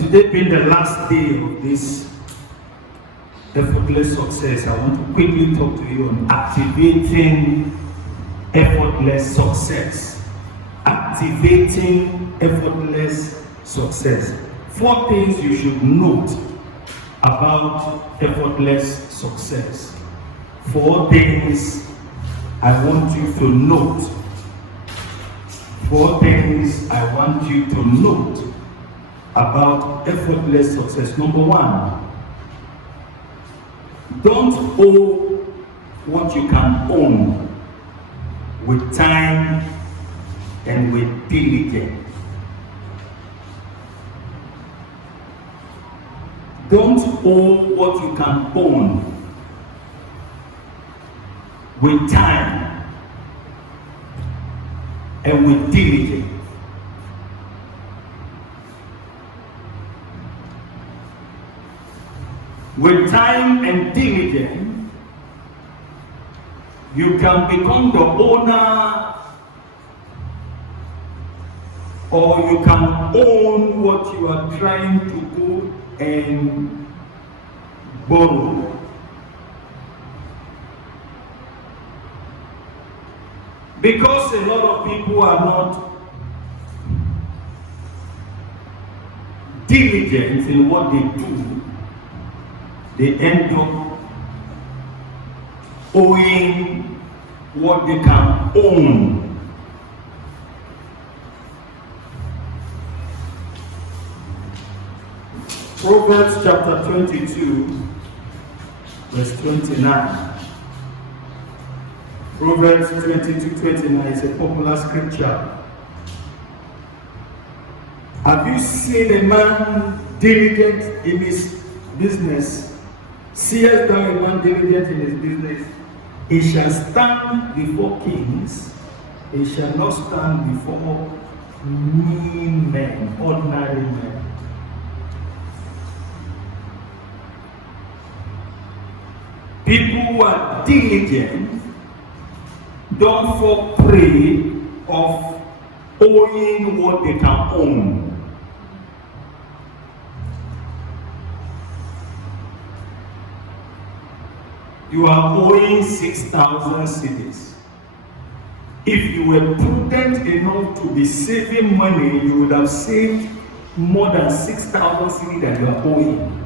Today being the last day of this Effortless Success, I want to quickly talk to you on activating effortless success. Activating effortless success. 4 things you should note about effortless success. 4 things I want you to note. 4 things I want you to note about effortless success. Number 1, don't owe what you can own with time and with diligence. Don't owe what you can own with time and with diligence. With time and diligence, you can become the owner, or you can own what you are trying to go and borrow. Because a lot of people are not diligent in what they do, they end up owing what they can own. Proverbs chapter 22, verse 29. Proverbs 22:29 is a popular scripture. Have you seen a man diligent in his business? Seest thou a man diligent in his business? He shall stand before kings, he shall not stand before mean men, ordinary men. People who are diligent don't fall prey of owing what they can own. You are owing 6,000 cedis. If you were prudent enough to be saving money, you would have saved more than 6,000 cedis that you are owing.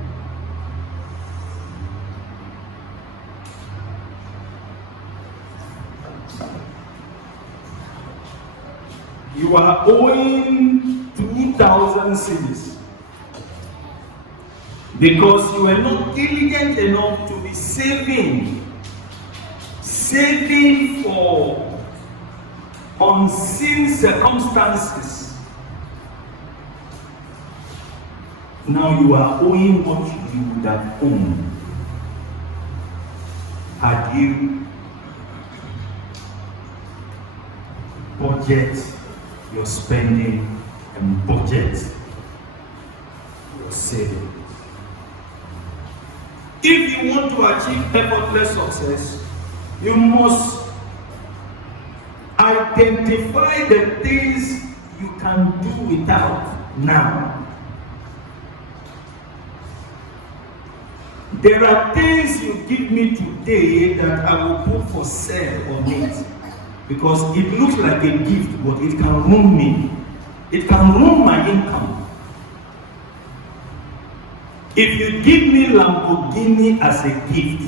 You are owing 2,000 cedis because you are not diligent enough to be saving for unseen circumstances. Now you are owing what you would have owned had you budget your spending and budget your saving. If you want to achieve effortless success, you must identify the things you can do without now. There are things you give me today that I will put for sale on it because it looks like a gift, but it can ruin me. It can ruin my income. If you give me Lamborghini as a gift,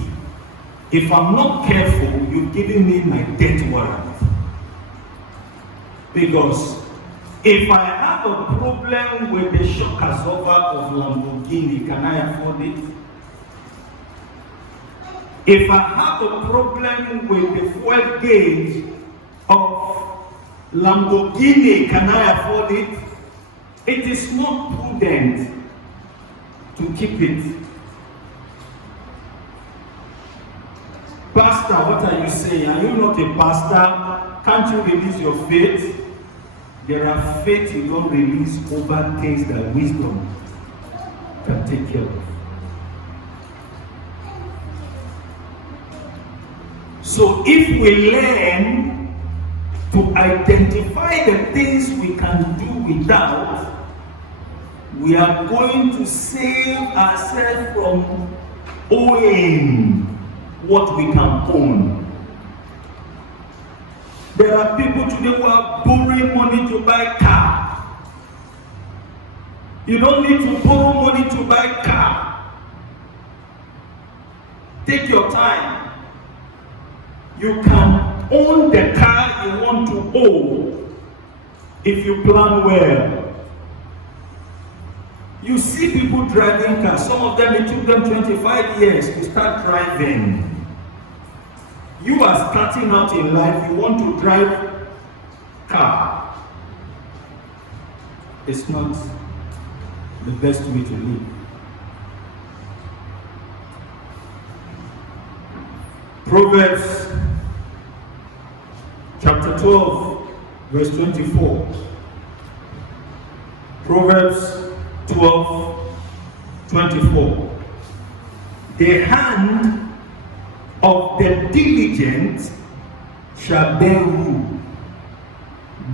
if I'm not careful, you're giving me my death warrant. Because if I have a problem with the shock absorber of Lamborghini, can I afford it? If I have a problem with the fuel gauge of Lamborghini, can I afford it? It is not prudent to keep it. Pastor, what are you saying? Are you not a pastor? Can't you release your faith? There are faith you don't release over things that wisdom can take care of. So if we learn to identify the things we can do without, we are going to save ourselves from owing what we can own. There are people today who are borrowing money to buy car. You don't need to borrow money to buy car. Take your time. You can own the car you want to own if you plan well. You see people driving cars. Some of them, it took them 25 years to start driving. You are starting out in life, you want to drive car. It's not the best way to live. Proverbs chapter 12, verse 24. Proverbs 12:24. The hand of the diligent shall bear rule,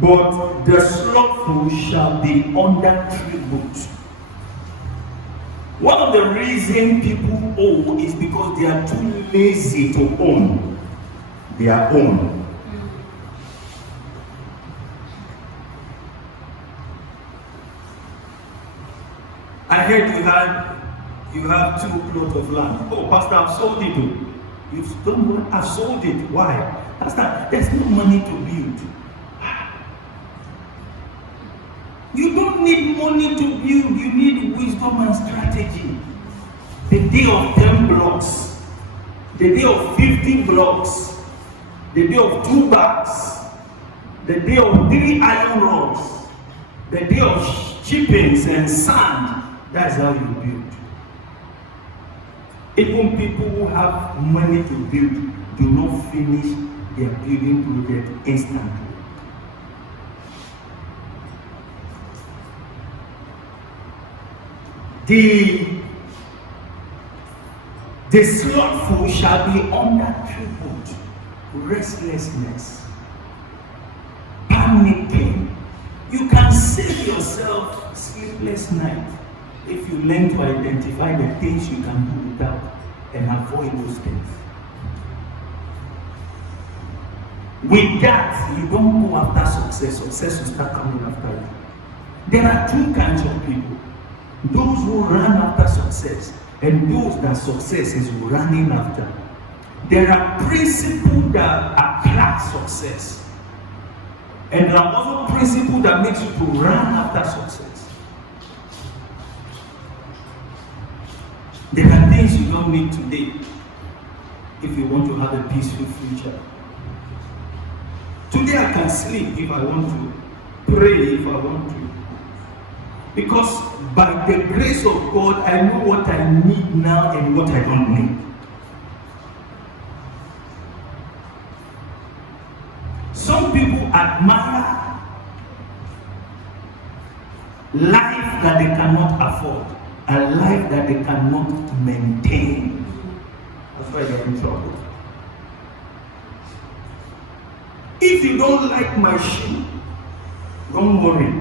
but the slothful shall be under tribute. One of the reasons people owe is because they are too lazy to own their own. I heard you have 2 plots of land. Oh, Pastor, I've sold it. You've done what? I've sold it. Why? Pastor, there's no money to build. You don't need money to build. You need wisdom and strategy. The day of 10 blocks, the day of 50 blocks, the day of 2 bags, the day of 3 iron rods, the day of chippings and sand. That's how you build. Even people who have money to build do not finish their building project instantly. The slothful shall be under tribute, restlessness, panicking. You can save yourself sleepless night if you learn to identify the things you can do without and avoid those things. With that, you don't go after success. Success will start coming after you. There are 2 kinds of people. Those who run after success and those that success is running after. There are principles that attract success. And there are also principles that makes you to run after success. There are things you don't need today if you want to have a peaceful future. Today I can sleep if I want to, pray if I want to. Because by the grace of God, I know what I need now and what I don't need. Some people admire life that they cannot afford, a life that they cannot maintain. That's why they're in trouble. If you don't like my shoe, don't worry.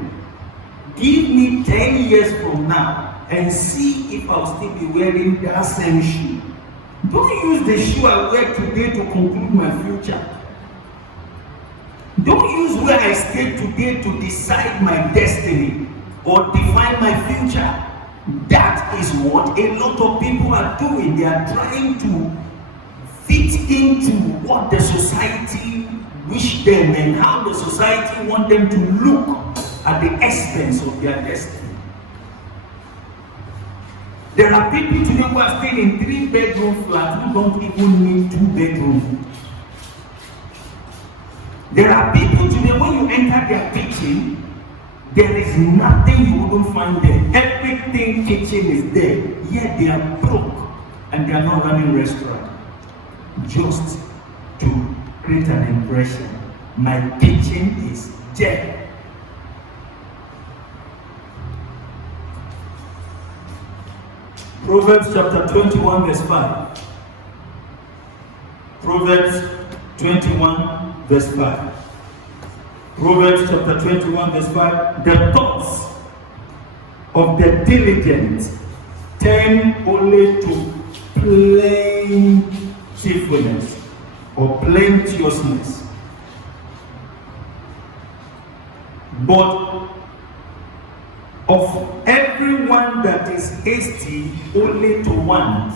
Give me 10 years from now and see if I'll still be wearing that same shoe. Don't use the shoe I wear today to conclude my future. Don't use where I stay today to decide my destiny or define my future. That is what a lot of people are doing. They are trying to fit into what the society wish them and how the society want them to look at the expense of their destiny. There are people today who are staying in 3-bedroom flats who don't even need 2 bedrooms. There are people today, when you enter their kitchen, there is nothing you wouldn't find there. Everything kitchen is there. Yet they are broke and they are not running restaurant. Just to create an impression. My kitchen is there. Proverbs chapter 21 verse 5. Proverbs 21 verse 5. Proverbs chapter 21 verse 5. The thoughts of the diligent tend only to plentifulness or plenteousness, but of everyone that is hasty only to want.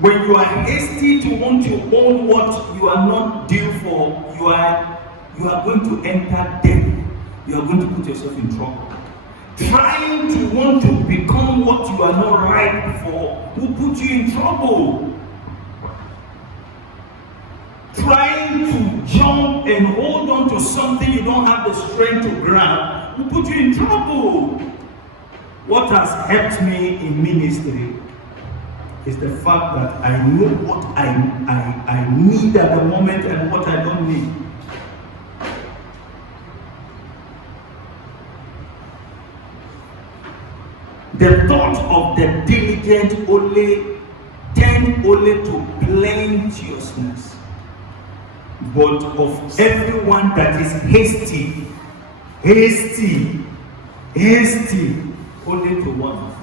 When you are hasty to want to own what you are not due for, you are going to enter debt. You are going to put yourself in trouble. Trying to want to become what you are not right for will put you in trouble. Trying to jump and hold on to something you don't have the strength to grab will put you in trouble. What has helped me in ministry is the fact that I know what I need at the moment and what I don't need. The thought of the diligent tend only to plenteousness, but of everyone that is hasty only to want.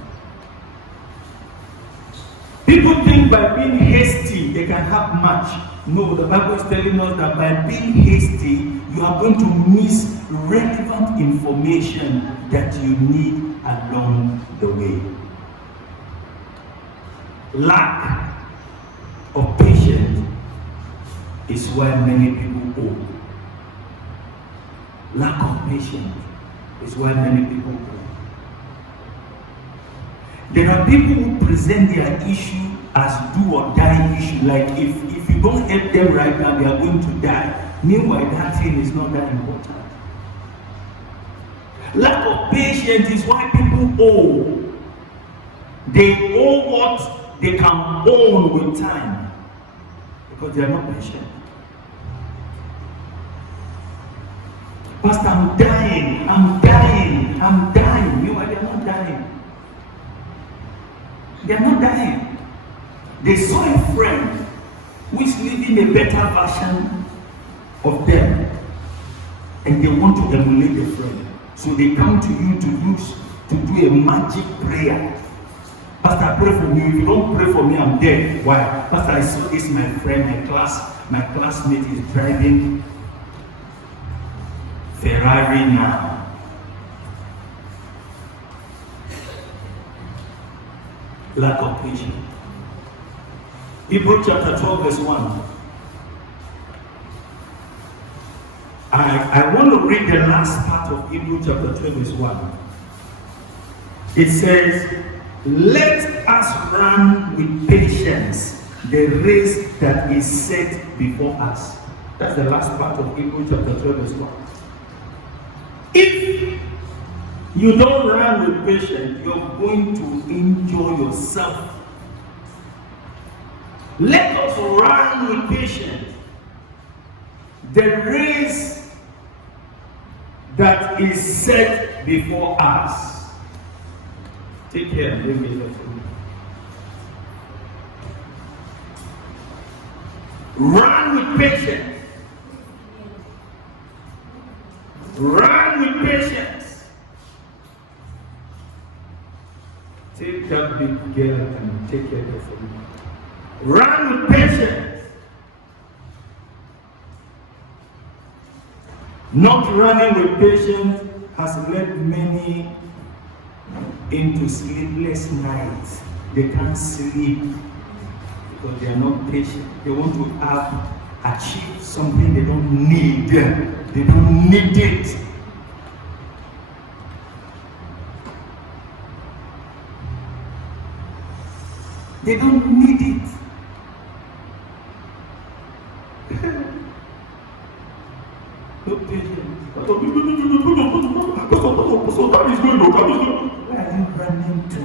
People think by being hasty they can have much. No, the Bible is telling us that by being hasty you are going to miss relevant information that you need along the way. Lack of patience is why many people owe. Lack of patience is why many people owe. There are people who present their issue as do or die issue, like if you don't help them right now, they are going to die. Meanwhile, that thing is not that important. Lack of patience is why people owe. They owe what they can own with time because they are not patient. Pastor, I'm dying. Meanwhile, they are not dying. They are not dying. They saw a friend who is living a better version of them, and they want to emulate the friend. So they come to you to do a magic prayer. Pastor, pray for me. If you don't pray for me, I'm dead. Why? Pastor, I saw this my friend, my classmate is driving Ferrari now. Lack of patience. Hebrews chapter 12 verse 1. I want to read the last part of Hebrews chapter 12 verse 1. It says, let us run with patience the race that is set before us. That's the last part of Hebrews chapter 12 verse 1. If you don't run with patience, you're going to injure yourself. Let us run with patience the race that is set before us. Take care and bring me the food. Run with patience. Run with patience. Take that big girl and take care of her. Run with patience. Not running with patience has led many into sleepless nights. They can't sleep because they are not patient. They want to achieve something they don't need. They don't need it. They don't need it. No patience. Where are you running to?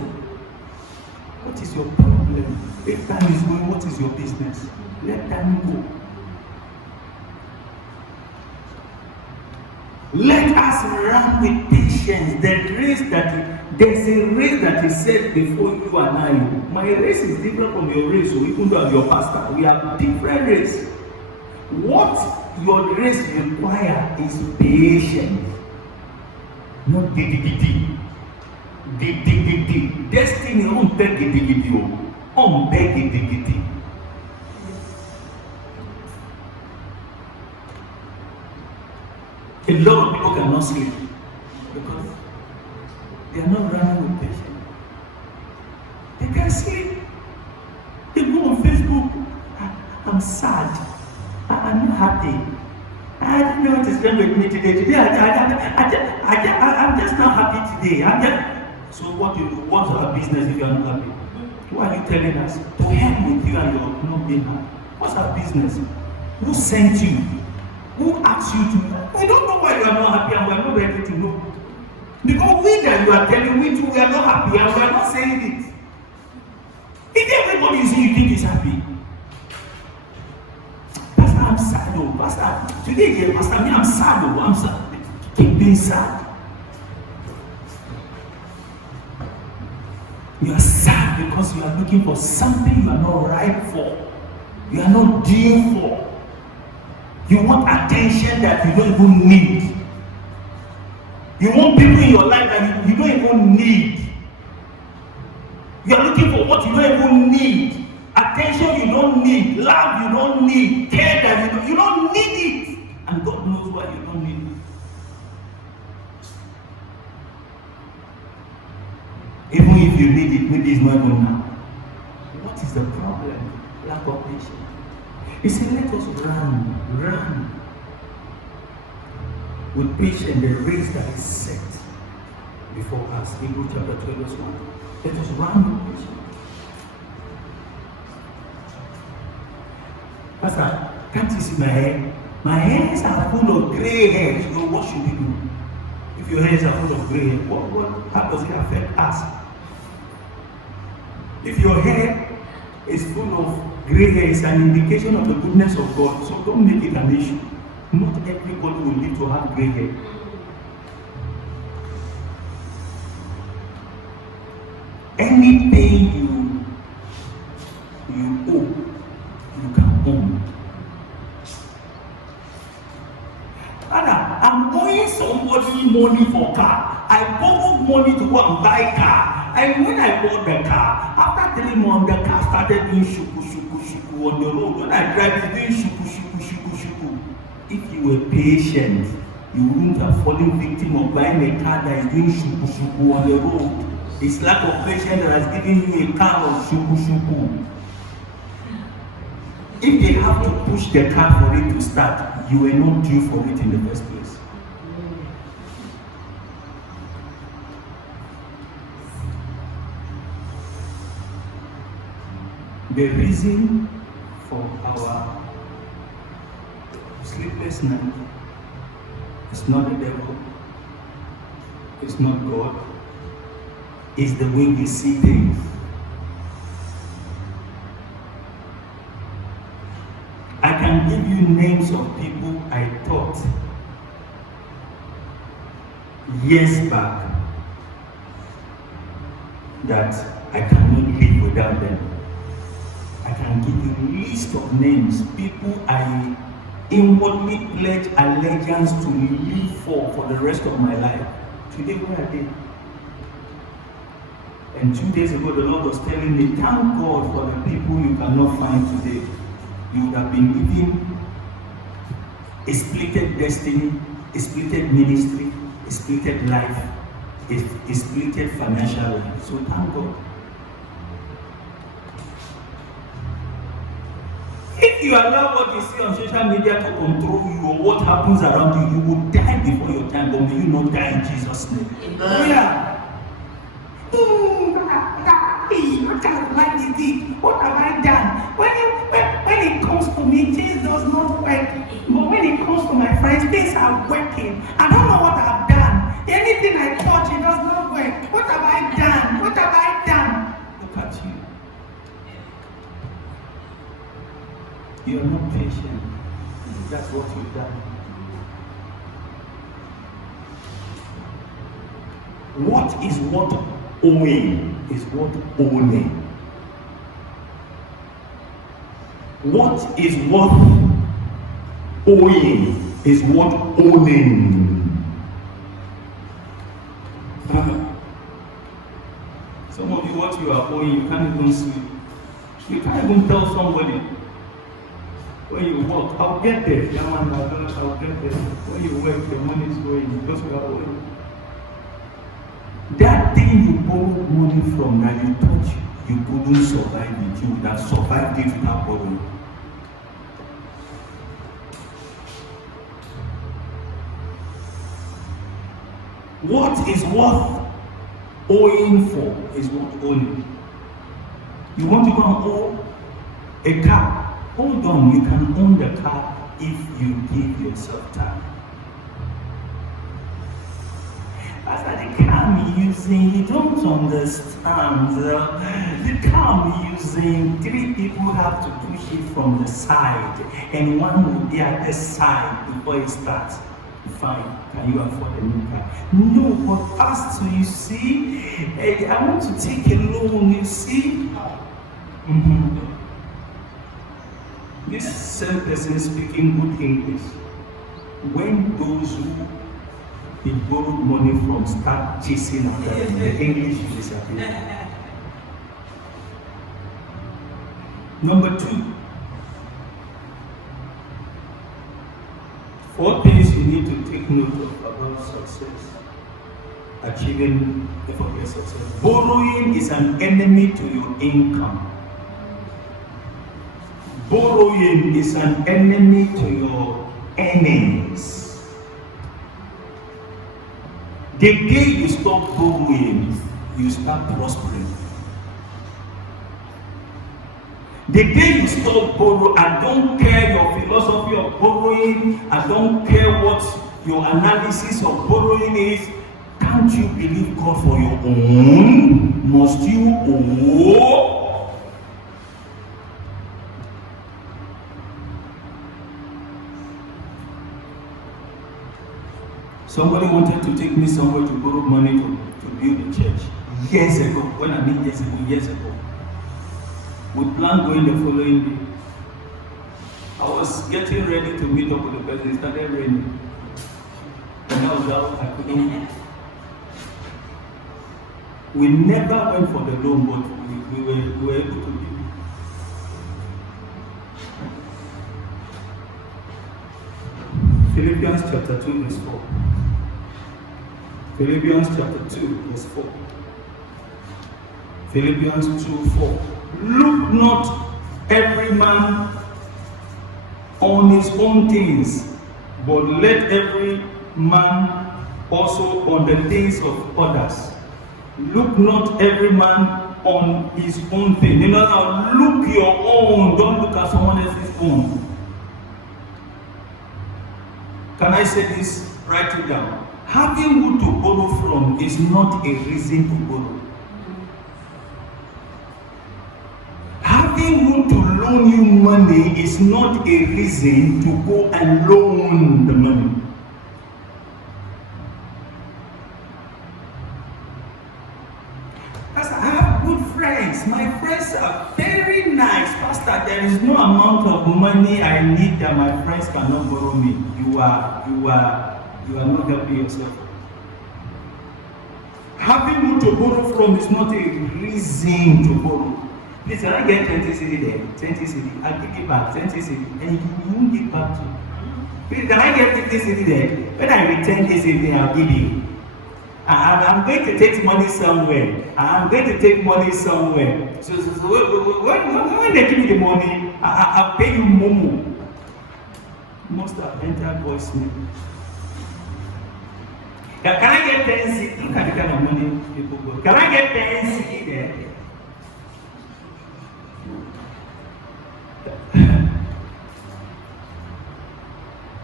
What is your problem? If time is going, what is your business? Let time go. Let us run with patience there's a race that is set before you and I. My race is different from your race, so even though I'm your pastor, we have different race. What your race requires is patience, not DDD. Destiny on gidi on gidi. A lot of people cannot sleep because they are not running with patience. They can't sleep. They go on Facebook. I'm sad. I'm not happy. I don't know what is wrong with me today. Today, I'm just not happy today. So what's our business if you are not happy? Why are you telling us? To hell with you and you're not being happy. What's our business? Who sent you? Who asked you to? We don't know why you are not happy and we are not ready to know. Because we that you are telling me to, we are not happy and we are not saying it. If everybody you see you think is happy. Pastor, I'm sad. Oh, Pastor, today, Pastor, me, I'm sad. Oh, I'm sad. Keep being sad. You are sad because you are looking for something you are not ripe for. You are not due for. You want attention that you don't even need. You want people in your life that you don't even need. You are looking for what you don't even need. Attention you don't need. Love you don't need. Care that you don't need it. And God knows why you don't need it. Even if you need it, maybe it's not even now. What is the problem? Lack of patience. He said, let us run with patience the race that is set before us. Hebrews chapter 12 verse 1. Let us run with patience. Pastor, can't you see my hair? My hairs are full of gray hairs. So what should we do? If your hairs are full of gray hair, how does it affect us? If your hair is full of gray hair, it's an indication of the goodness of God. So don't make it an issue. Not everybody will need to have gray hair. Anything you owe, you can own. Father, I'm owing somebody money for car. I borrowed money to go and buy car. And when I bought the car, after 3 months, the car started doing shuku on the road. When I drive it, doing shuku. If you were patient, you wouldn't have fallen victim of buying a car that is doing shuku on the road. It's lack of patience that has given you a car of shuku. If they have to push the car for it to start, you were not due for it in the first place. The reason for our sleepless night is not the devil, it's not God, it's the way we see things. I can give you names of people I thought years back that I cannot live without them. I can give you a list of names, people I inwardly pledge allegiance to live for the rest of my life. Today, where are they? And 2 days ago, the Lord was telling me, thank God for the people you cannot find today. You would have been living a splitted destiny, a splitted ministry, a splitted life, a splitted financial life. So thank God. If you allow what you see on social media to control you or what happens around you, you will die before your time, but may you not die in Jesus' name. Yeah. What kind of life is this? What have I done? When it comes to me, things does not work. But when it comes to my friends, things are working. I don't know what I've done. Anything I touch, it does not work. What have I done? What have I done? Look at you. You are not patient. That's what you've done. What is what owing is what owning. What is what owing is what owning. Some of you, what you are owing, you can't even sleep. You can't even tell somebody. When you work, I'll get there. I'll get there. When you work, your money is going because you are owing. That thing you borrowed money from that you thought you couldn't survive it, you would have survived it without borrowing. What is worth owing for is what owing. You want to go and own a car? Hold on, you can own the car if you give yourself time. As the car I'm using, you don't understand. The car I'm using, 3 people have to push it from the side, and one will be at the side before it starts. Fine, can you afford a new car? No, but pastor, you see, I want to take a loan, you see. This same person speaking good English, when those who he borrowed money from start chasing after them, the English disappear. Number 2, 4 things you need to take note of about success, achieving effortless success. Borrowing is an enemy to your income. Borrowing is an enemy to your earnings. The day you stop borrowing, you start prospering. The day you stop borrowing, I don't care your philosophy of borrowing, I don't care what your analysis of borrowing is. Can't you believe God for your own? Must you owe? Somebody wanted to take me somewhere to borrow money to build a church years ago. When I mean years ago. We planned going the following day. I was getting ready to meet up with the person. It started raining. And I was out, I couldn't. We never went for the loan, but we were able to do. Philippians chapter 2 verse 4. Philippians chapter 2 verse 4. Philippians 2:4. Look not every man on his own things, but let every man also on the things of others. Look not every man on his own thing. You know, now look your own, don't look at someone else's own. Can I say this? Write it down. Having who to borrow from is not a reason to borrow. Having who to loan you money is not a reason to go and loan the money. Pastor, I have good friends. My friends are very nice. Pastor, there is no amount of money I need that my friends cannot borrow me. You are not helping yourself. Having who to borrow from is not a reason to borrow. Please, can I get 20 CD there? 20 CD. I'll give it back. 20 CD. And you won't give back to. Please, can I get 50 CD there? When I return this CD, I'll give you. I'm going to take money somewhere. So when they give me the money, I'll pay you Momo. Most have entered voicemail. Can I get 10 CD? Look at the kind of money people go. Can I get 10 CD there?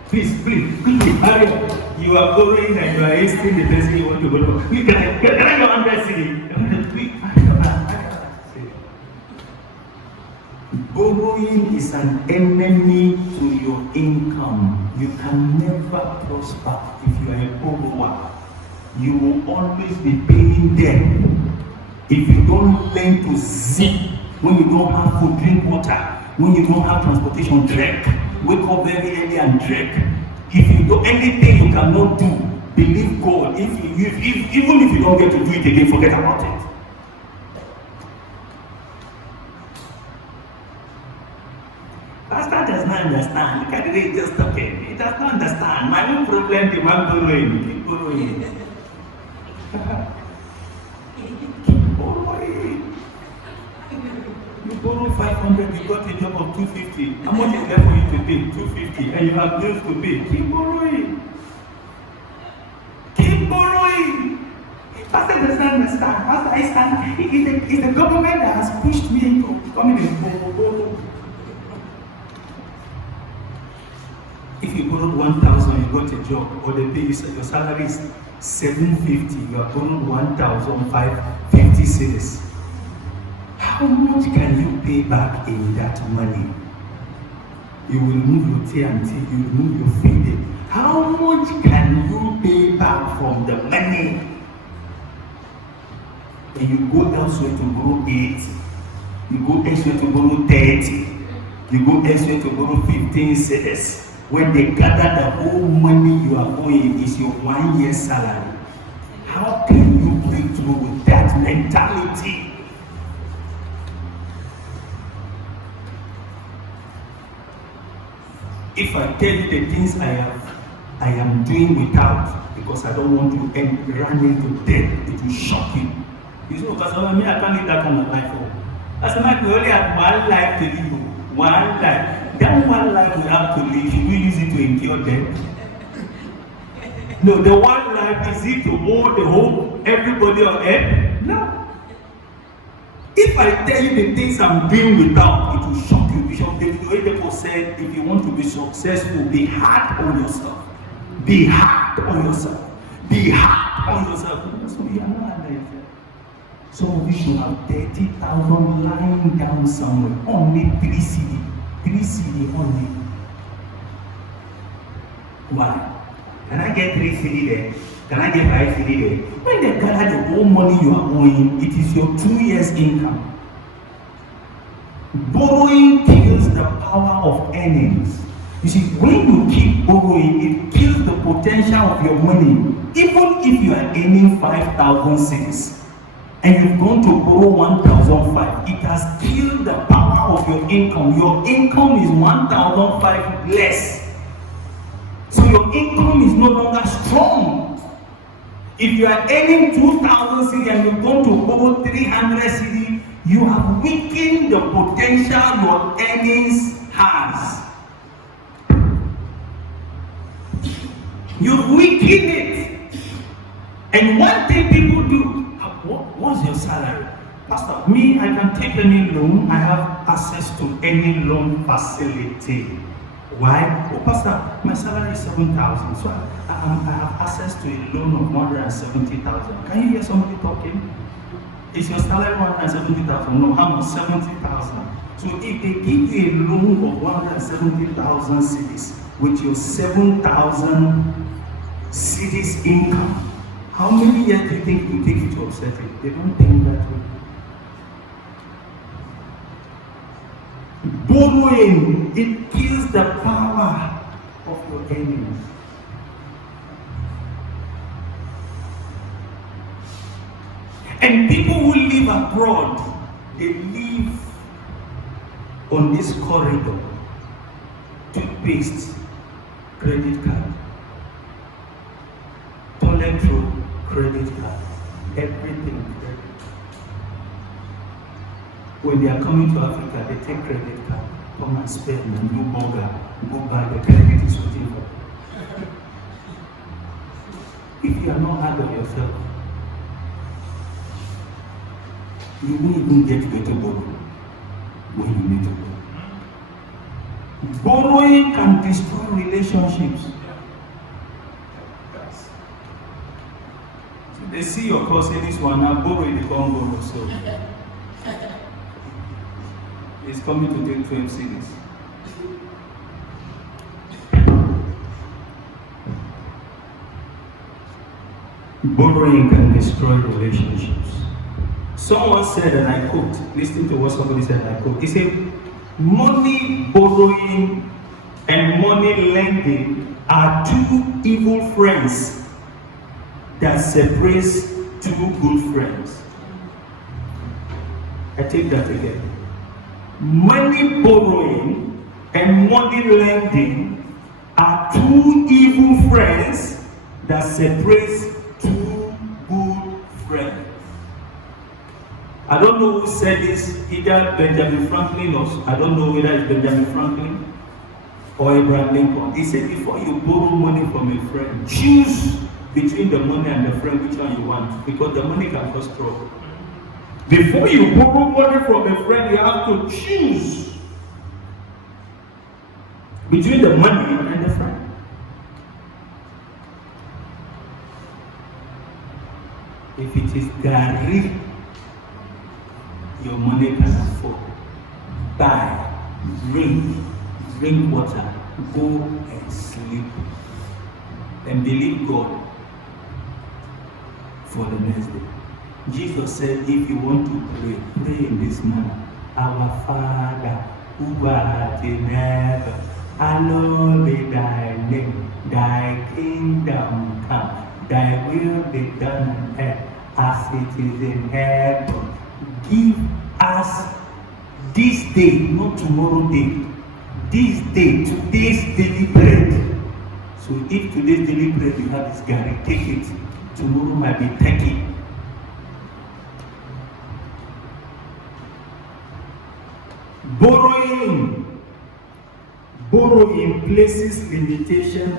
Please, hurry up. You are borrowing and you are wasting the person you want to borrow. Can I go under city? Borrowing is an enemy to your income. You can never prosper if you are a borrower. You will always be paying them. If you don't learn to zip, when you don't have food, drink water. When you don't have transportation, drink. Wake up very early and drink. If you do anything you cannot do, believe God. Even if you don't get to do it again, forget about it. today just talking. He does not understand. My own problem, the man borrowing. Keep borrowing. Keep borrowing. You borrow 500, you got a job of 250. How much is left for you to pay? 250. And you have bills to pay. Keep borrowing. Keep borrowing. Pastor doesn't understand. Pastor, I stand. It's the government that has pushed me into becoming a borrower. If you borrowed 1,000, you got a job, or they pay you, your salary is 750, you are borrowed 1,550 cedis. How much can you pay back in that money? You will remove your TNT, you will remove your feeding. How much can you pay back from the money? And you go elsewhere to borrow 8, you go elsewhere to borrow 30, you go elsewhere to borrow 15 cedis. When they gather the whole money you are owing is your 1 year's salary. How can you break through with that mentality? If I tell you the things I am doing without, because I don't want to run into debt, it will shock you. You say, because me, I can't live that kind of life. I said, Mike, we only have one life to live. One life. That one life we have to live, should we use it to incur debt? No, the one life, is it to owe the whole, everybody on earth? No. If I tell you the things I'm doing without, it will shock you. Bishop David Oyedepo said, if you want to be successful, be hard on yourself. Be hard on yourself. Be hard on yourself. So we are not like that. Some of you should have 30,000 lying down somewhere. Only 3 CD. 3 CD only. Why? Can I get 3 CD there? Can I get 5 CD there? When they gather the whole money you are owing, it is your 2 years' income. Borrowing kills the power of earnings. You see, when you keep borrowing, it kills the potential of your money. Even if you are earning 5,000 cedis and you've gone to borrow 1,005, it has killed the power of your income. Your income is 1,005 less. So your income is no longer strong. If you are earning 2,000 cedi and you're going to borrow 300 cedi, you have weakened the potential your earnings has. You've weakened it. And one thing people do, what's your salary? Pastor, me, I can take any loan. I have access to any loan facility. Why? Oh, Pastor, my salary is 7,000. So I have access to a loan of 170,000. Can you hear somebody talking? Is your salary 170,000? No, how much? 70,000. So if they give you a loan of 170,000 cedis with your 7,000 cedis income, how many years do you think it will take you to offset it? They don't think that way. Borrowing, it kills the power of your earnings. And people who live abroad, they live on this corridor. Toothpaste, credit card. Toilet roll, credit card. Everything credit. When they are coming to Africa, they take credit card. Come and spend and do burger. Go buy the credit is waiting for. If you are not hard on yourself, you won't even get where to borrow when you need to borrow. Borrowing can destroy relationships. So they see your cause, say this one, now borrow, they can't borrow. So it's coming to take 12 cities. Borrowing can destroy relationships. Someone said, and I quote, listen to what somebody said, I quote, he said, money borrowing and money lending are two evil friends that separates two good friends. I take that again. Money borrowing and money lending are two evil friends that separates two good friends. I don't know who said this, either Benjamin Franklin or I don't know whether it's Benjamin Franklin or Abraham Lincoln. He said, before you borrow money from a friend, choose between the money and the friend which one you want, because the money can cause trouble. Before you borrow money from a friend, you have to choose between the money and the friend. If it is Gary, your money can afford, buy, drink water, go and sleep, and believe God for the next day. Jesus said, if you want to pray in this manner. Our Father, who art in heaven, hallowed be thy name. Thy kingdom come. Thy will be done on earth as it is in heaven. Give us this day, not tomorrow day, this day, today's daily bread. So if today's daily bread you have is Gary, take it. Tomorrow might be turkey. Borrowing places limitation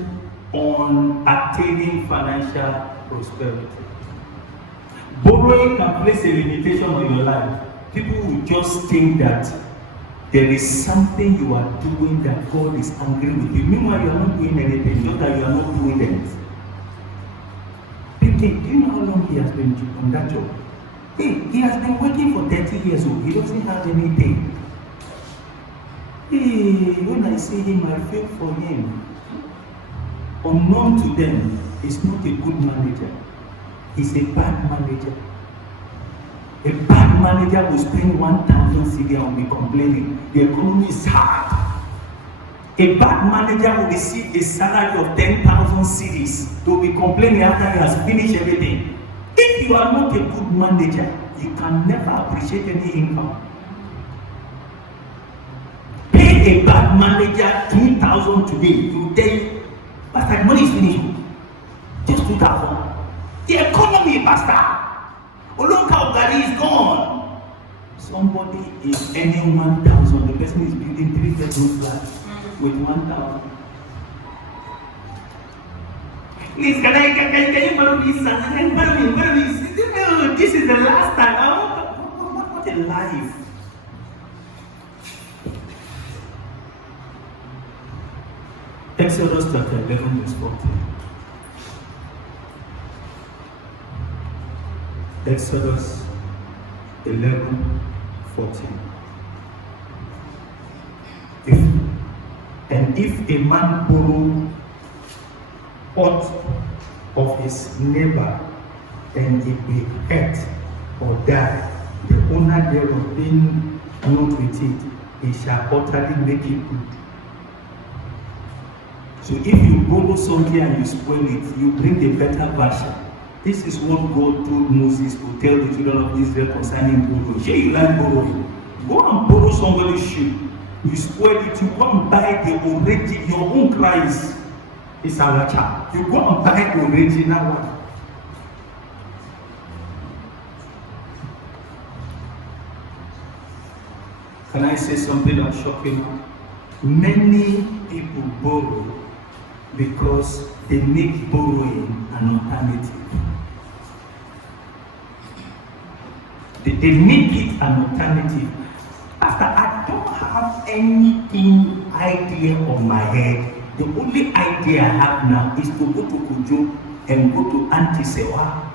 on attaining financial prosperity. Borrowing can place a limitation on your life. People will just think that there is something you are doing that God is angry with you. Meanwhile, you are not doing anything, just that you are not doing it. People, do you know how long he has been on that job? Hey, he has been working for 30 years old. He doesn't have anything. Hey, when I see him, I feel for him. Unknown to them, he's not a good manager. He's a bad manager. A bad manager will spend 1,000 cedi and will be complaining. The economy is hard. A bad manager will receive a salary of 10,000 cedis to be complaining after he has finished everything. If you are not a good manager, you can never appreciate any income. Pay a bad manager 2,000 today. He will tell you, Pastor, the money is finished. Just 2,000. The economy, Pastor. Olonka Ogari is gone. Somebody is earning 1,000. The person is building 3-bedroom flats with 1,000. Please, can you borrow this? Borrow this. This is the last time. What a life. Exodus chapter 11 verse 14. Exodus 11, 14. If a man borrow aught of his neighbor, and it be hurt or die, the owner thereof being not with it, he shall utterly make it good. So if you borrow something and you spoil it, you bring a better version. This is what God told Moses to tell the children of Israel concerning borrowing. Here you like borrowing. Go and borrow somebody's shoe. You spoil it, you go and buy the original, your own Christ is our child. You go and buy the original one. Can I say something that's shocking? Many people borrow because they make borrowing an alternative. They make it an alternative. After I don't have anything idea on my head, the only idea I have now is to go to Kujo and go to Auntie Sewa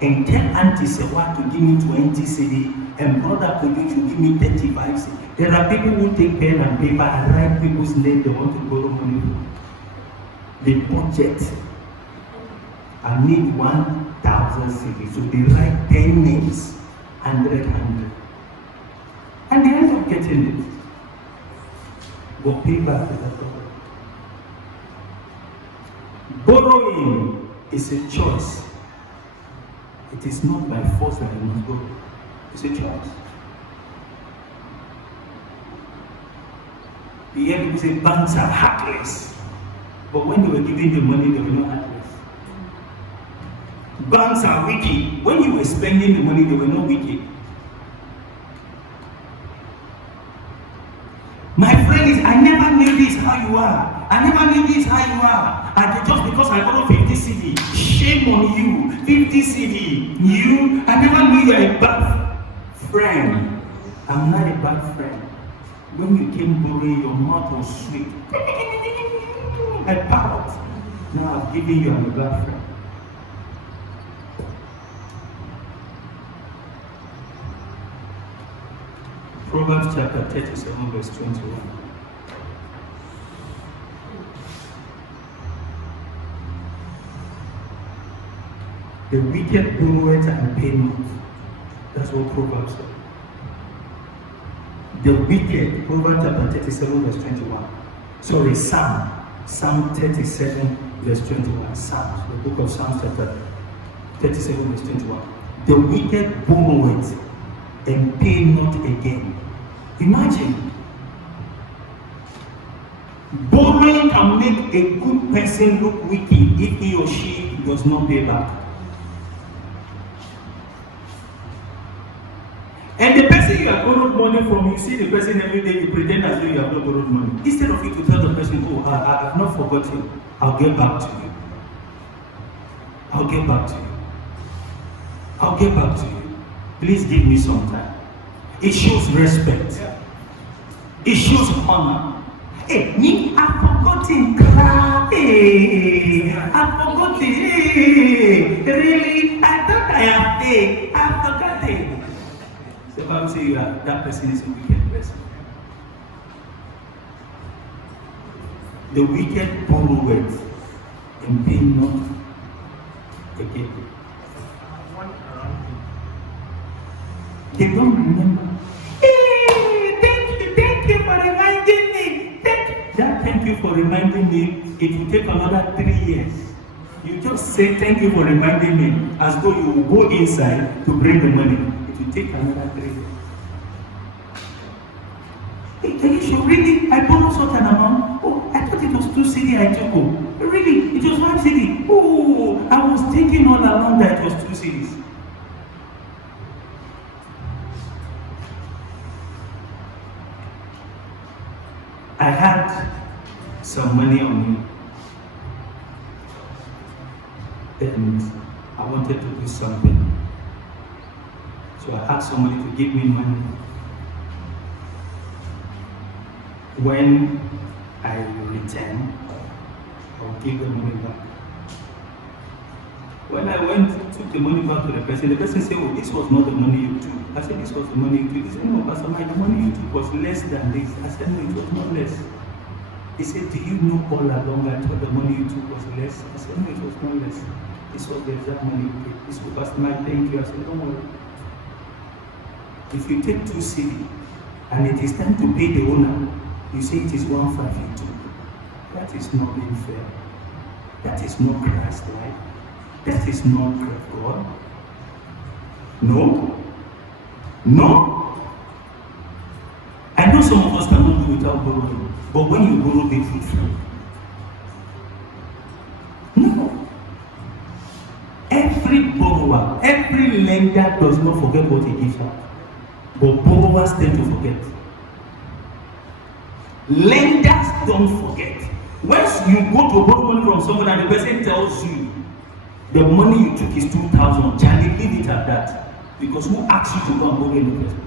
and tell Auntie Sewa to give me 20 cedi and brother Kujo to give me 35 cedi. There are people who take pen and paper and write people's name they want to borrow money from. The budget, I need 1,000 cedi, so they write 10 names, 100. And they end up getting it. But pay back to the problem. Borrowing is a choice. It is not by force that you must borrow. It's a choice. The end is a banks are heartless. But when they were giving the money, they were not heartless. Banks are wicked. When you were spending the money, they were not wicked. My friend is, I never knew this how you are. I never knew this how you are. And just because I borrowed 50 CD, shame on you. 50 CD. You, I never knew you are a bad friend. I'm not a bad friend. When you came borrowing, your mouth was sweet. I pout. Now I've given you, I'm a bad friend. Proverbs chapter 37, verse 21. The wicked borroweth and pay not. That's what Proverbs says. The wicked, Proverbs chapter 37, verse 21. Sorry, Psalm 37, verse 21. Psalms, the book of Psalms chapter 37, verse 21. The wicked borroweth and pay not again. Imagine. Borrowing can make a good person look wicked if he or she does not pay back. And the person you have borrowed money from, you see the person every day, you pretend as though you have not borrowed money. Instead of you to tell the person, oh, I have not forgotten, I'll get back to you. I'll get back to you. I'll get back to you. Please give me some time. It shows respect. It shows honor. Hey, me, I've forgotten. Hey, I've forgotten. Hey, really? I thought I have paid. I've forgotten. So if I would say that person is a wicked person. The wicked borroweth and pay not again. They don't remember. Hey, thank you for reminding me. Thank you for reminding me. It will take another 3 years. You just say thank you for reminding me as though you will go inside to bring the money. It will take another 3 years. Hey, are you sure? Really? I borrowed such an amount? Oh, I thought it was 2 CD I took. Oh, really? It was 1 CD. Oh, I was thinking all along that it was 2 CDs. I had some money on me and I wanted to do something. So I asked somebody to give me money. When I return, I'll give the money back. When I took the money back to the person said, oh, this was not the money you took. I said, this was the money you took. He said, no, Pastor Mike, the money you took was less than this. I said, no, it was not less. He said, do you know all along I thought the money you took was less? I said, no, it was not less. This was the exact money you paid. This was Pastor Mike, thank you. I said, don't worry. If you take 2 CD and it is time to pay the owner, you say it is 1.5 you took. That is not being fair. That is not Christ-like. That is not God. No. No. I know some of us cannot do without borrowing, but when you borrow, be fruitful. No. Every borrower, every lender does not forget what he gives out, but borrowers tend to forget. Lenders don't forget. Once you go to borrow money from someone and the person tells you the money you took is 2,000, Charlie, leave it at that. Because who asked you to go and borrow in the first place?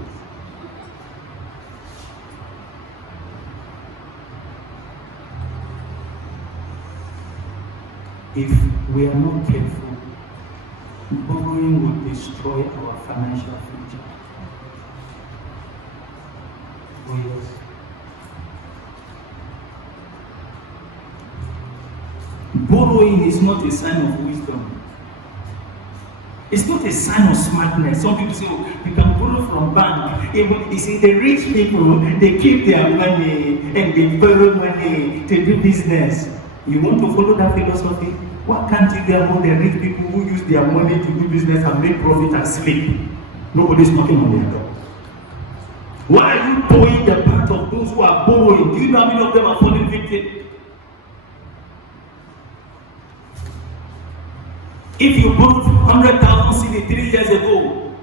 If we are not careful, borrowing will destroy our financial future. Oh yes. Borrowing is not a sign of wisdom. It's not a sign of smartness. Some people say, oh, you can borrow from bank. You see, the rich people, they keep their money and they borrow money to do business. You want to follow that philosophy? Why can't you get all the rich people who use their money to do business and make profit and sleep? Nobody's knocking on their door. Why are you towing the path of those who are borrowing? Do you know how many of them are falling victim? If you borrowed 100,000 CD 3 years ago,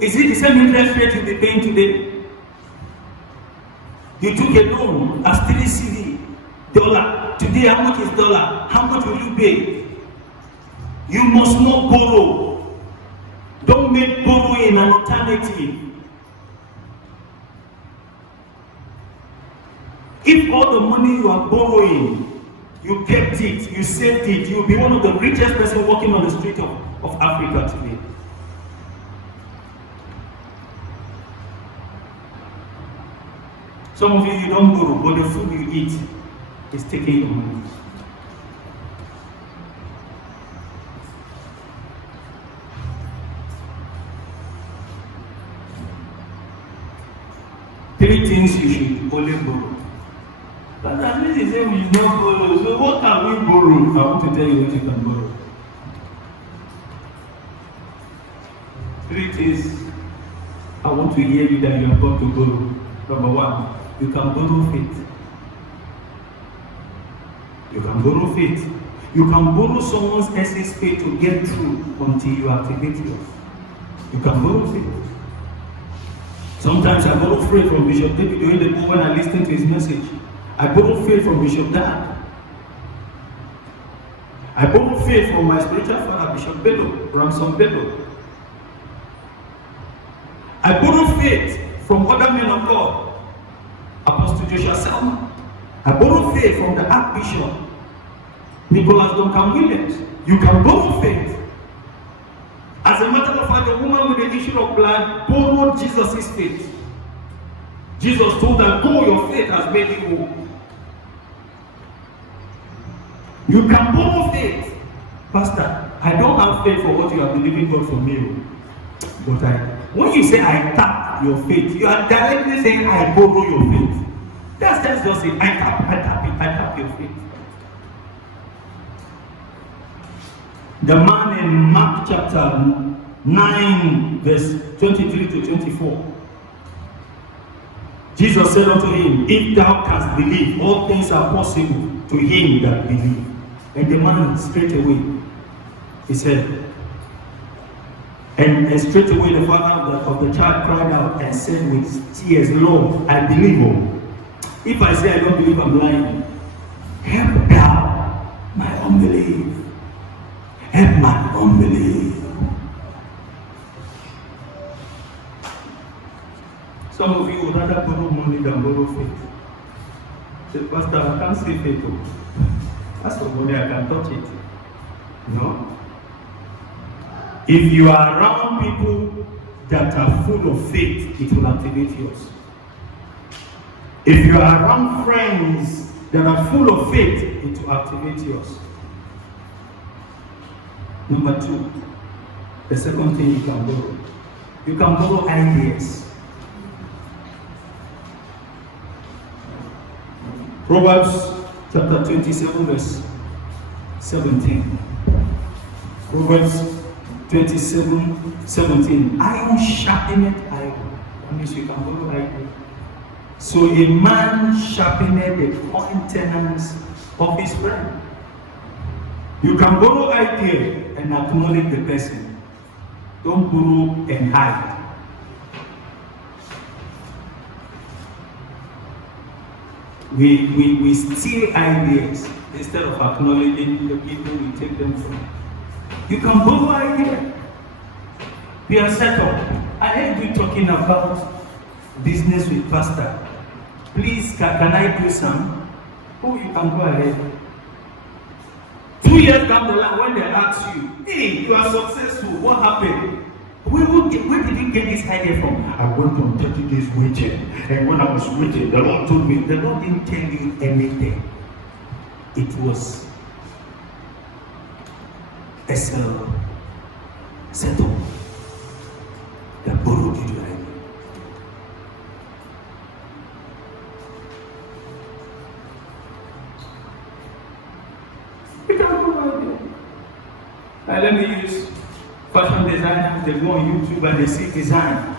is it the same interest rate you'll be paying today? You took a loan as 3 CD dollar. Today, how much is dollar? How much will you pay? You must not borrow. Don't make borrowing an alternative. If all the money you are borrowing, you kept it, you saved it, you'll be one of the richest person walking on the street of Africa today. Some of you don't borrow, but the food you eat is taking your money. Three things you should only borrow. But at least he said we should not borrow. So what can we borrow? I want to tell you what you can borrow. Three things I want to hear you that you are about to borrow. Number one, you can borrow faith. You can borrow faith. You can borrow someone else's faith to get through until you activate yours. You can borrow faith. Sometimes I borrow faith from Bishop David during the book when I listen to his message. I borrow faith from Bishop Dan. I borrow faith from my spiritual father, Bishop Bello, Ramson Bello. I borrow faith from other men of God, Apostle Joshua Selman. I borrow faith from the Archbishop, Nicholas Duncan Williams. You can borrow faith. As a matter of fact, the woman with the issue of blood borrowed Jesus' faith. Jesus told her, go, your faith has made you whole. You can borrow faith. Pastor, I don't have faith for what you are believing God for me. But when you say I tap your faith, you are directly saying I borrow your faith. That's just it. I tap your faith. The man in Mark chapter 9, verse 23 to 24. Jesus said unto him, if thou canst believe, all things are possible to him that believe. And the man straightway, he said, and straightway the father of the child cried out and said with tears, Lord, I believe. Oh. If I say I don't believe, I'm lying. Help thou my unbelief. Help my unbelief. Some of you would rather borrow money than borrow faith. Say, Pastor, I can't see faith. That's for money, I can touch it. No. If you are around people that are full of faith, it will activate yours. If you are around friends that are full of faith, it will activate yours. Number two, the second thing you can borrow. You can borrow ideas. Proverbs chapter 27, verse 17. Proverbs 27:17. Iron sharpeneth iron. That means you can borrow iron. So a man sharpeneth the countenance of his friend. You can borrow idea and acknowledge the person. Don't borrow and hide. We steal ideas instead of acknowledging the people we take them from. You can borrow idea. We are set up. I heard you talking about business with pastor. Please, can I do some? Oh, you can go ahead. 2 years down the line, when they ask you, hey, you are successful, what happened? Where did you get this idea from? I went on 30 days waiting. And when I was waiting, the Lord told me, the Lord didn't tell you anything. It was a setup that borrowed you the idea. You can borrow idea. Let me use fashion designers. They go on YouTube and they see design.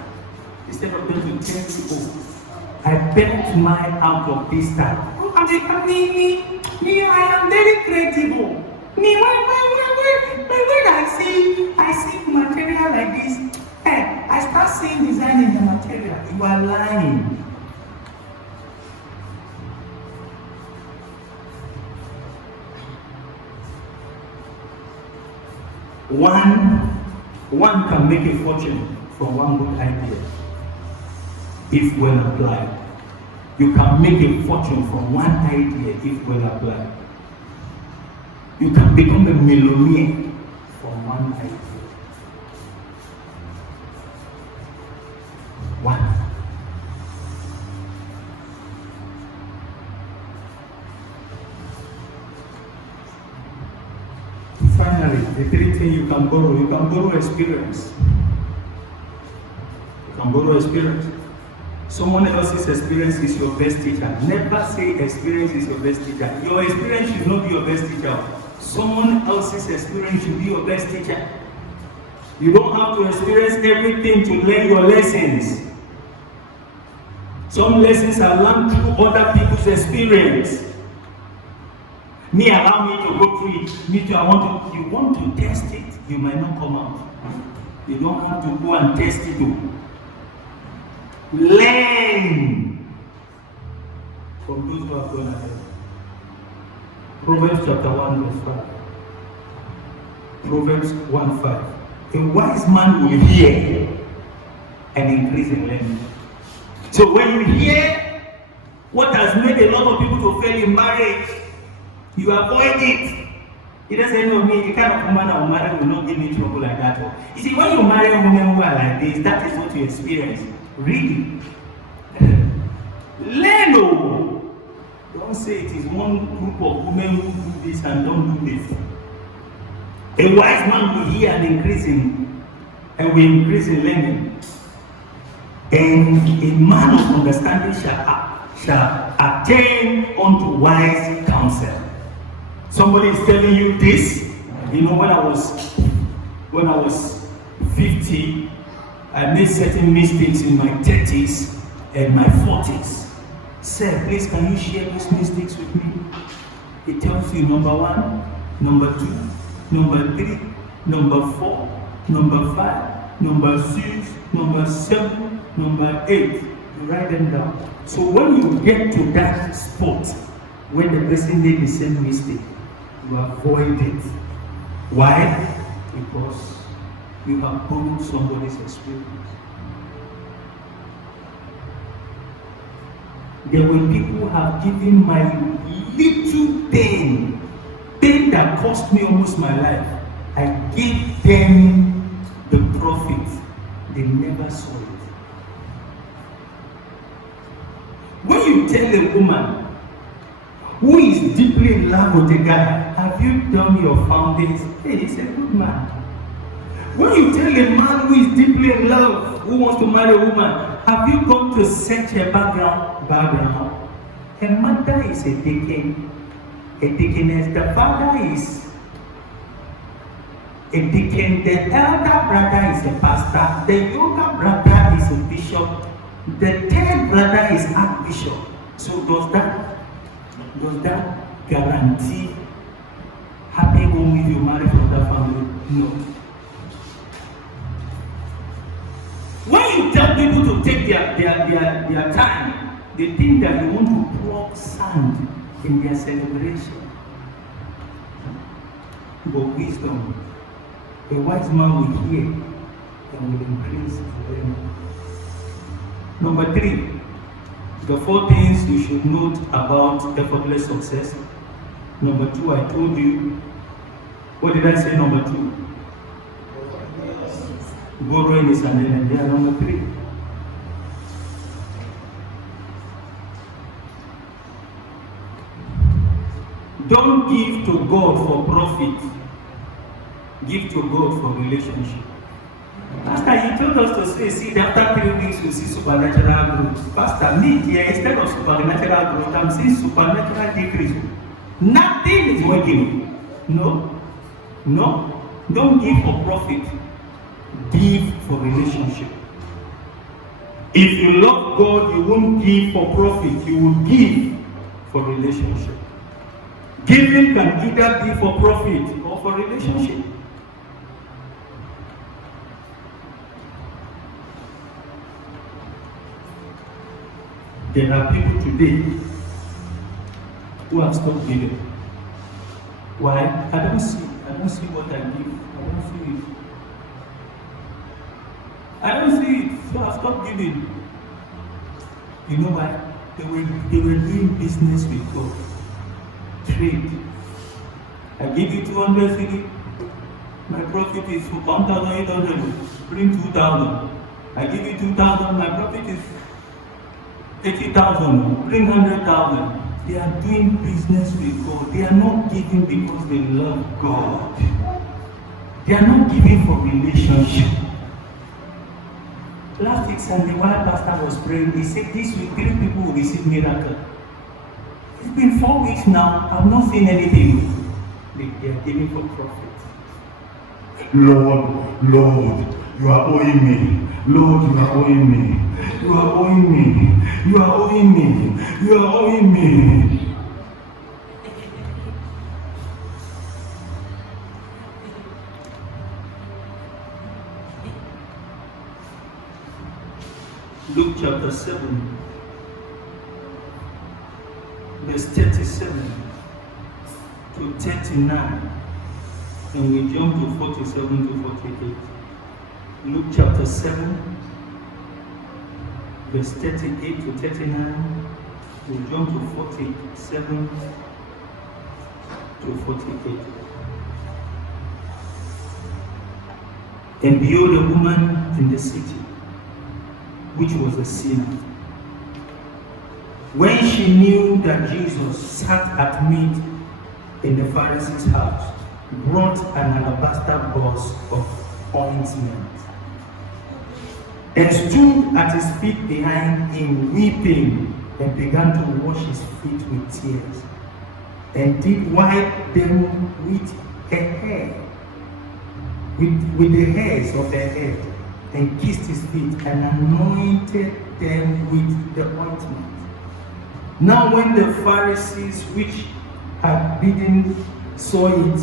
Instead of them to tell people, I built mine out of this time. I am very creative. Me, when I see material like this, I start seeing design in the material. You are lying. One can make a fortune from one good idea if well applied. You can make a fortune from one idea if well applied. You can become a millionaire from one idea. One. Finally, the three things you can borrow experience. You can borrow experience. Someone else's experience is your best teacher. Never say experience is your best teacher. Your experience should not be your best teacher. Someone else's experience should be your best teacher. You don't have to experience everything to learn your lessons. Some lessons are learned through other people's experience. Me, allow me to go through it. Me too, you want to test it, you might not come out. You don't have to go and test it too. Learn from those who have gone ahead. Proverbs chapter 1 verse 5. Proverbs 1:5. A wise man will hear and increase in learning. So when you hear what has made a lot of people to fail in marriage, you avoid it. It doesn't know me, the kind of woman I will marry will not give me trouble like that. You see, when you marry women who are like this, that is what you experience. Really. Learn. Don't say it is one group of women who do this and don't do this. A wise man will hear and will increase in learning. And a man of understanding shall attain unto wise counsel. Somebody is telling you this. You know, when I was 50, I made certain mistakes in my 30s and my 40s. Sir, please, can you share these mistakes with me? It tells you number 1, number 2, number 3, number 4, number 5, number 6, number 7, number 8. You write them down. So when you get to that spot, when the person made the same mistake, you avoid it. Why? Because you have borrowed somebody's experience. There were people who have given my little pain that cost me almost my life. I gave them the profit. They never saw it. When you tell a woman who is deeply in love with a guy, have you done your foundings? Hey, he's a good man. When you tell a man who is deeply in love, who wants to marry a woman, have you gone to search her background? Her mother is a deacon, a deaconess. The father is a deacon. The elder brother is a pastor. The younger brother is a bishop. The third brother is archbishop. So does that guarantee happy home if you marry from that family? No. When you tell people to take their time, they think that you want to pour sand in their celebration. But wisdom, a wise man will hear and will increase learning. Number 3, the 4 things you should note about effortless success. Number 2, I told you. What did I say? Number 2. Borrowing is an enemy. Number 3. Don't give to God for profit. Give to God for relationship. Pastor, you told us to say, see, after 3 weeks we'll see supernatural growth. Pastor, me here, instead of supernatural growth, I'm seeing supernatural decrease. Nothing is working. No. Don't give for profit. Give for relationship. If you love God, you won't give for profit. You will give for relationship. Giving can either be for profit or for relationship. There are people today who have stopped giving. Why? I don't see what I give. I don't see it. So I've stopped giving. You know why? They were doing business with God. Trade. I give you 200 cedi. My profit is 1,800. Bring 2,000. I give you 2,000. My profit is 80,000. Bring 100,000. They are doing business with God. They are not giving because they love God. They are not giving for relationship. Last week Sunday, while Pastor was praying, he said this week 3 people will receive miracle. It's been 4 weeks now. I've not seen anything. They are giving for profit. Lord, you are owing me. Lord, you are owing me. You are owing me. You are owing me. You are owing me. Luke chapter 7, verse 37 to 39, and we jump to 47 to 48. Luke chapter 7, verse 38 to 39, we jump to 47 to 48. And behold, a woman in the city, which was a sinner, when she knew that Jesus sat at meat in the Pharisee's house, brought an alabaster box of ointment, and stood at his feet behind him, weeping, and began to wash his feet with tears, and did wipe them with her hair, with the hairs of her head, and kissed his feet, and anointed them with the ointment. Now when the Pharisees which had bidden saw it,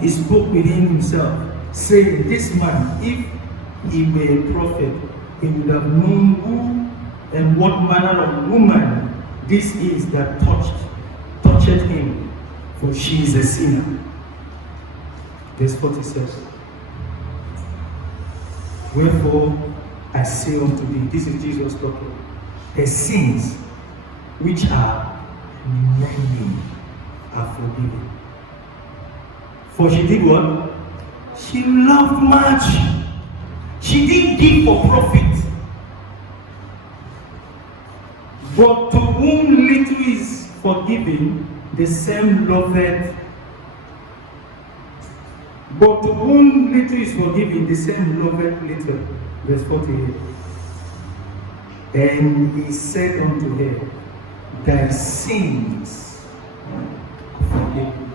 he spoke within himself, saying, this man, if he were a prophet, he would have known who and what manner of woman this is that touched him, for she is a sinner. Verse 47. Wherefore I say unto thee, this is Jesus talking, her sins, which are many, are forgiven. For she did what? She loved much. She didn't give for profit. But to whom little is forgiven, the same loveth. But to whom little is forgiven, the same loveth little. Verse 48. And he said unto her, thy sins are forgiven.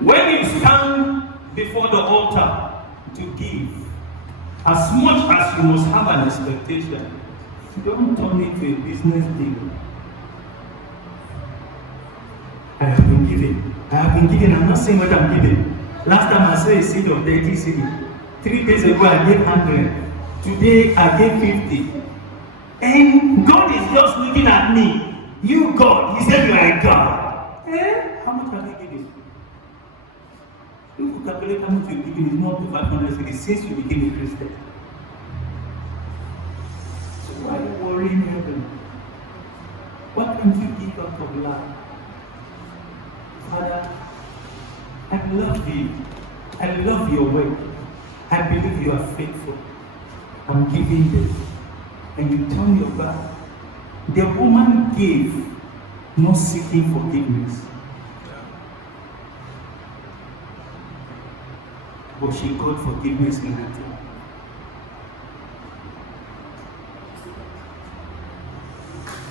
When you stand before the altar to give, as much as you must have an expectation, don't turn it to a business deal. I have been giving. I'm not saying what I'm giving. Last time I saw a seed of 30 seed. 3 days ago I gave 100. Today I gave 50. And God is just looking at me. You God, He said you are a God. How much have you given? If you calculate how much you've given, it's not to 500 cities since you became a Christian. So why are you worrying heaven? What can you give out of love? Father, I love you. I love your work. I believe you are faithful. I'm giving this. And you turn your back. The woman gave, not seeking forgiveness. But she got forgiveness in return.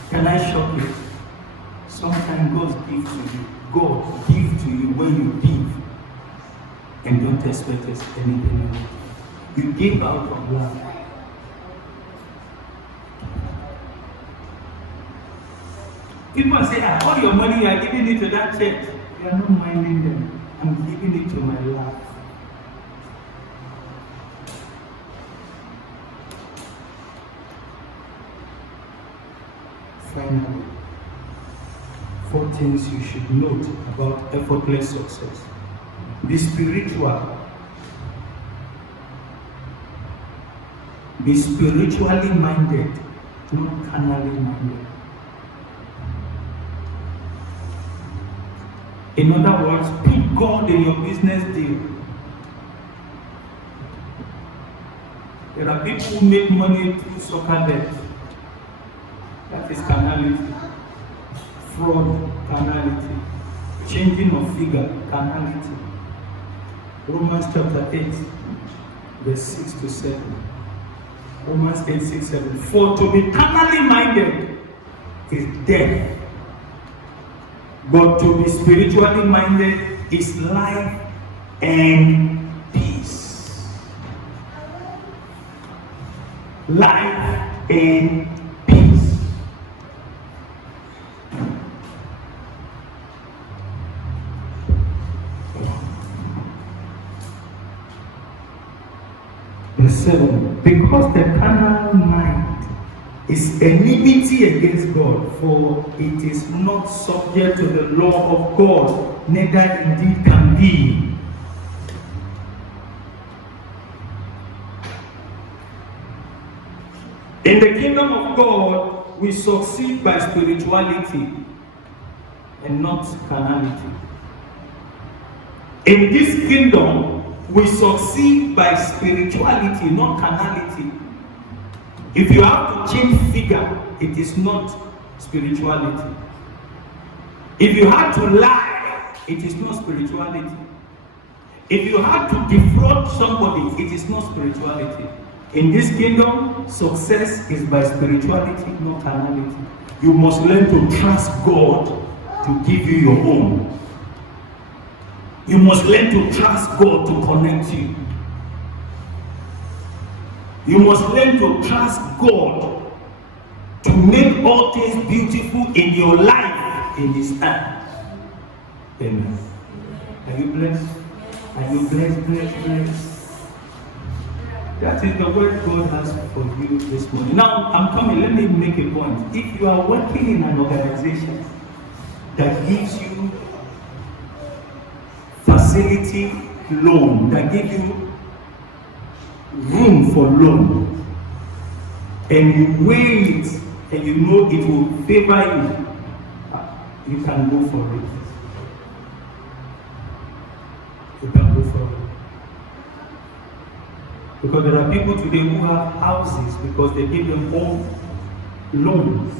Can I shock you? Sometimes God gives to you. God gives to you when you give. And don't expect anything else. You give out of love. People say, all your money you are giving it to that church. You are not minding them. I'm giving it to my life. Finally, 4 things you should note about effortless success. Be spiritual. Be spiritually minded, not carnally minded. In other words, put God in your business deal. There are people who make money through soccer bets. That is carnality. Fraud, carnality. Changing of figure, carnality. Romans chapter 8, verse 6 to 7. Romans 8, 6, 7. For to be carnally minded is death. But to be spiritually minded is life and peace. Life and peace. Verse 7. Because the carnal mind is enmity against God, for it is not subject to the law of God, neither indeed can be. In the kingdom of God, we succeed by spirituality and not carnality. In this kingdom, we succeed by spirituality, not carnality. If you have to change figure, it is not spirituality. If you have to lie, it is not spirituality. If you have to defraud somebody, it is not spirituality. In this kingdom, success is by spirituality, not carnality. You must learn to trust God to give you your own. You must learn to trust God to connect you. You must learn to trust God to make all things beautiful in your life in His time. Amen. Are you blessed? Are you blessed? That is the word God has for you this morning. Now, I'm coming. Let me make a point. If you are working in an organization that gives you facility loan, that gives you room for loan, and you weigh it and you know it will favor you, you can go for it. You can go for it. Because there are people today who have houses because they give them home loans.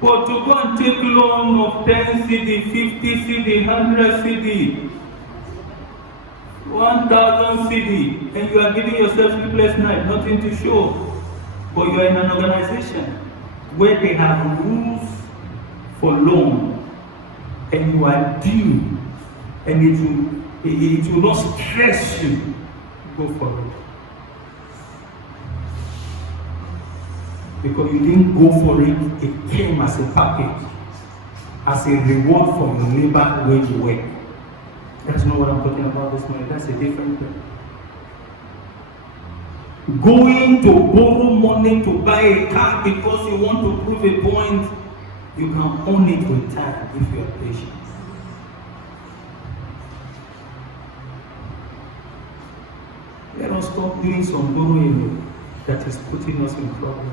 But to go and take loan of 10 CD, 50 CD, 100 CD, 1,000 CD, and you are giving yourself sleepless night, nothing to show. But you are in an organization where they have rules for loan, and you are due, and it will not stress you. Go for it. Because you didn't go for it, it came as a package, as a reward for your labor when you work. That's not what I'm talking about this morning. That's a different thing. Going to borrow money to buy a car because you want to prove a point, you can own it with time if you are patient. Let us stop doing some borrowing that is putting us in trouble.